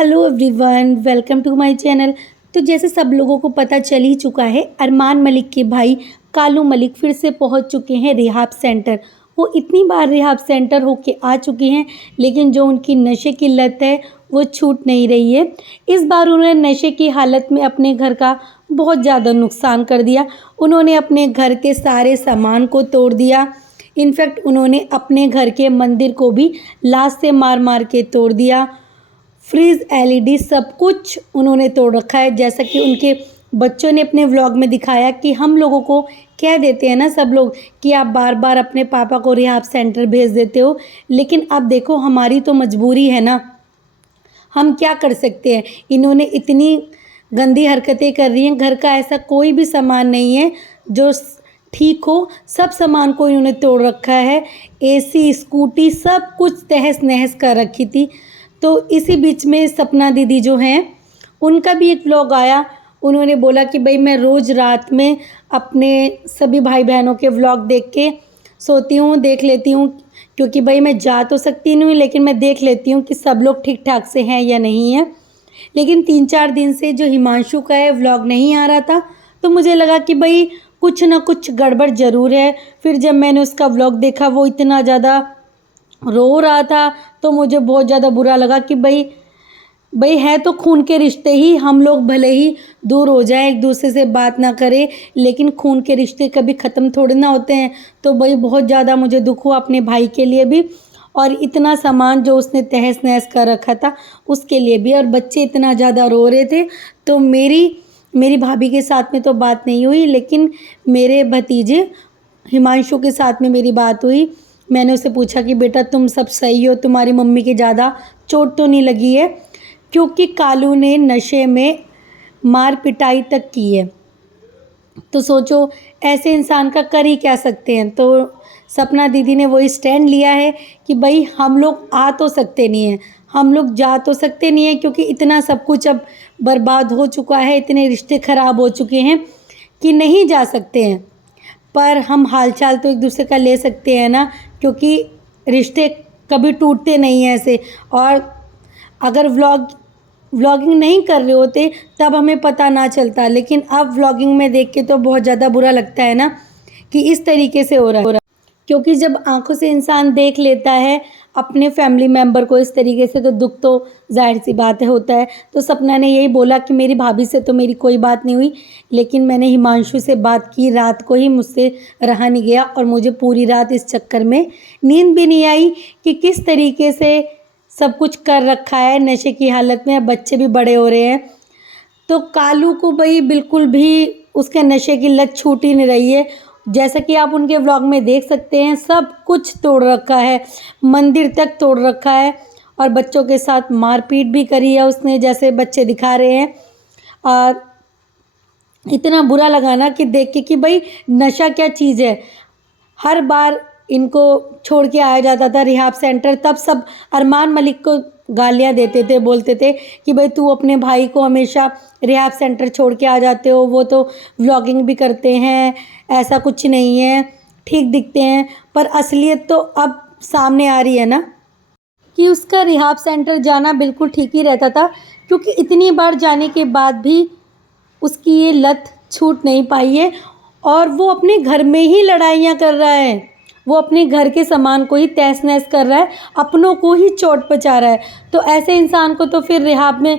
Hello everyone, welcome to my channel. तो जैसे सब लोगों को पता चल ही चुका है, अरमान मलिक के भाई कालू मलिक फिर से पहुंच चुके हैं रिहाब सेंटर। वो इतनी बार रिहाब सेंटर होके आ चुके हैं, लेकिन जो उनकी नशे की लत है वो छूट नहीं रही है। इस बार उन्होंने नशे की हालत में अपने घर का बहुत ज़्यादा नुकसान कर दिया। उन्होंने अपने घर के सारे सामान को तोड़ दिया। इनफैक्ट उन्होंने अपने घर के मंदिर को भी लात से मार मार के तोड़ दिया। फ्रिज, एलईडी सब कुछ उन्होंने तोड़ रखा है। जैसा कि उनके बच्चों ने अपने व्लॉग में दिखाया कि हम लोगों को कह देते हैं ना सब लोग कि आप बार बार अपने पापा को रिहाब सेंटर भेज देते हो, लेकिन अब देखो हमारी तो मजबूरी है ना, हम क्या कर सकते हैं। इन्होंने इतनी गंदी हरकतें कर रही हैं। घर का ऐसा कोई भी सामान नहीं है जो ठीक हो, सब सामान को इन्होंने तोड़ रखा है। एसी, स्कूटी सब कुछ तहस नहस कर रखी थी। तो इसी बीच में सपना दीदी जो हैं, उनका भी एक व्लॉग आया। उन्होंने बोला कि भाई मैं रोज़ रात में अपने सभी भाई बहनों के व्लॉग देख के सोती हूँ, देख लेती हूँ, क्योंकि भाई मैं जा तो सकती नहीं, लेकिन मैं देख लेती हूँ कि सब लोग ठीक ठाक से हैं या नहीं है। लेकिन 3-4 दिन से जो हिमांशु का है व्लॉग नहीं आ रहा था, तो मुझे लगा कि भाई कुछ ना कुछ गड़बड़ ज़रूर है। फिर जब मैंने उसका व्लॉग देखा, वो इतना ज़्यादा रो रहा था, तो मुझे बहुत ज़्यादा बुरा लगा कि भाई है तो खून के रिश्ते ही। हम लोग भले ही दूर हो जाएं, एक दूसरे से बात ना करें, लेकिन खून के रिश्ते कभी ख़त्म थोड़ी ना होते हैं। तो भाई बहुत ज़्यादा मुझे दुख हुआ अपने भाई के लिए भी, और इतना सामान जो उसने तहस नहस कर रखा था उसके लिए भी। और बच्चे इतना ज़्यादा रो रहे थे। तो मेरी भाभी के साथ में तो बात नहीं हुई, लेकिन मेरे भतीजे हिमांशु के साथ में मेरी बात हुई। मैंने उससे पूछा कि बेटा तुम सब सही हो, तुम्हारी मम्मी के ज़्यादा चोट तो नहीं लगी है, क्योंकि कालू ने नशे में मार पिटाई तक की है। तो सोचो ऐसे इंसान का कर ही क्या सकते हैं। तो सपना दीदी ने वही स्टैंड लिया है कि भाई हम लोग आ तो सकते नहीं हैं, हम लोग जा तो सकते नहीं हैं, क्योंकि इतना सब कुछ अब बर्बाद हो चुका है, इतने रिश्ते ख़राब हो चुके हैं कि नहीं जा सकते हैं। पर हम हालचाल तो एक दूसरे का ले सकते हैं ना, क्योंकि रिश्ते कभी टूटते नहीं हैं ऐसे। और अगर व्लॉगिंग नहीं कर रहे होते तब हमें पता ना चलता, लेकिन अब व्लॉगिंग में देख के तो बहुत ज़्यादा बुरा लगता है ना कि इस तरीके से हो रहा है। क्योंकि जब आंखों से इंसान देख लेता है अपने फैमिली मेम्बर को इस तरीके से, तो दुख तो जाहिर सी बात है होता है। तो सपना ने यही बोला कि मेरी भाभी से तो मेरी कोई बात नहीं हुई, लेकिन मैंने हिमांशु से बात की। रात को ही मुझसे रहा नहीं गया, और मुझे पूरी रात इस चक्कर में नींद भी नहीं आई कि किस तरीके से सब कुछ कर रखा है नशे की हालत में। बच्चे भी बड़े हो रहे हैं। तो कालू को भाई बिल्कुल भी उसके नशे की लत छूट ही नहीं रही है। जैसा कि आप उनके व्लॉग में देख सकते हैं, सब कुछ तोड़ रखा है, मंदिर तक तोड़ रखा है, और बच्चों के साथ मारपीट भी करी है उसने, जैसे बच्चे दिखा रहे हैं। और इतना बुरा लगा ना कि देख के कि भाई नशा क्या चीज़ है। हर बार इनको छोड़ के आया जाता था रिहाब सेंटर, तब सब अरमान मलिक को गालियाँ देते थे, बोलते थे कि भाई तू अपने भाई को हमेशा रिहाब सेंटर छोड़ के आ जाते हो, वो तो व्लॉगिंग भी करते हैं, ऐसा कुछ नहीं है, ठीक दिखते हैं। पर असलियत तो अब सामने आ रही है ना कि उसका रिहाब सेंटर जाना बिल्कुल ठीक ही रहता था, क्योंकि इतनी बार जाने के बाद भी उसकी ये लत छूट नहीं पाई है। और वो अपने घर में ही लड़ाइयाँ कर रहा है, वो अपने घर के सामान को ही तहस नहस कर रहा है, अपनों को ही चोट पहुंचा रहा है। तो ऐसे इंसान को तो फिर रिहाब में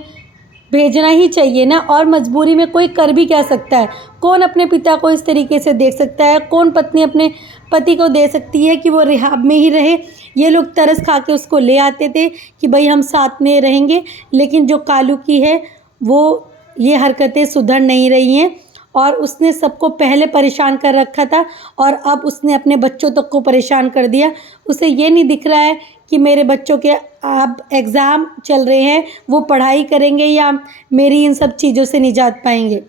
भेजना ही चाहिए ना। और मजबूरी में कोई कर भी क्या सकता है। कौन अपने पिता को इस तरीके से देख सकता है, कौन पत्नी अपने पति को दे सकती है कि वो रिहाब में ही रहे। ये लोग तरस खा के उसको ले आते थे कि भाई हम साथ में रहेंगे, लेकिन जो कालू की है वो ये हरकतें सुधर नहीं रही हैं। और उसने सबको पहले परेशान कर रखा था, और अब उसने अपने बच्चों तक को परेशान कर दिया। उसे ये नहीं दिख रहा है कि मेरे बच्चों के अब एग्ज़ाम चल रहे हैं, वो पढ़ाई करेंगे या मेरी इन सब चीज़ों से निजात पाएंगे।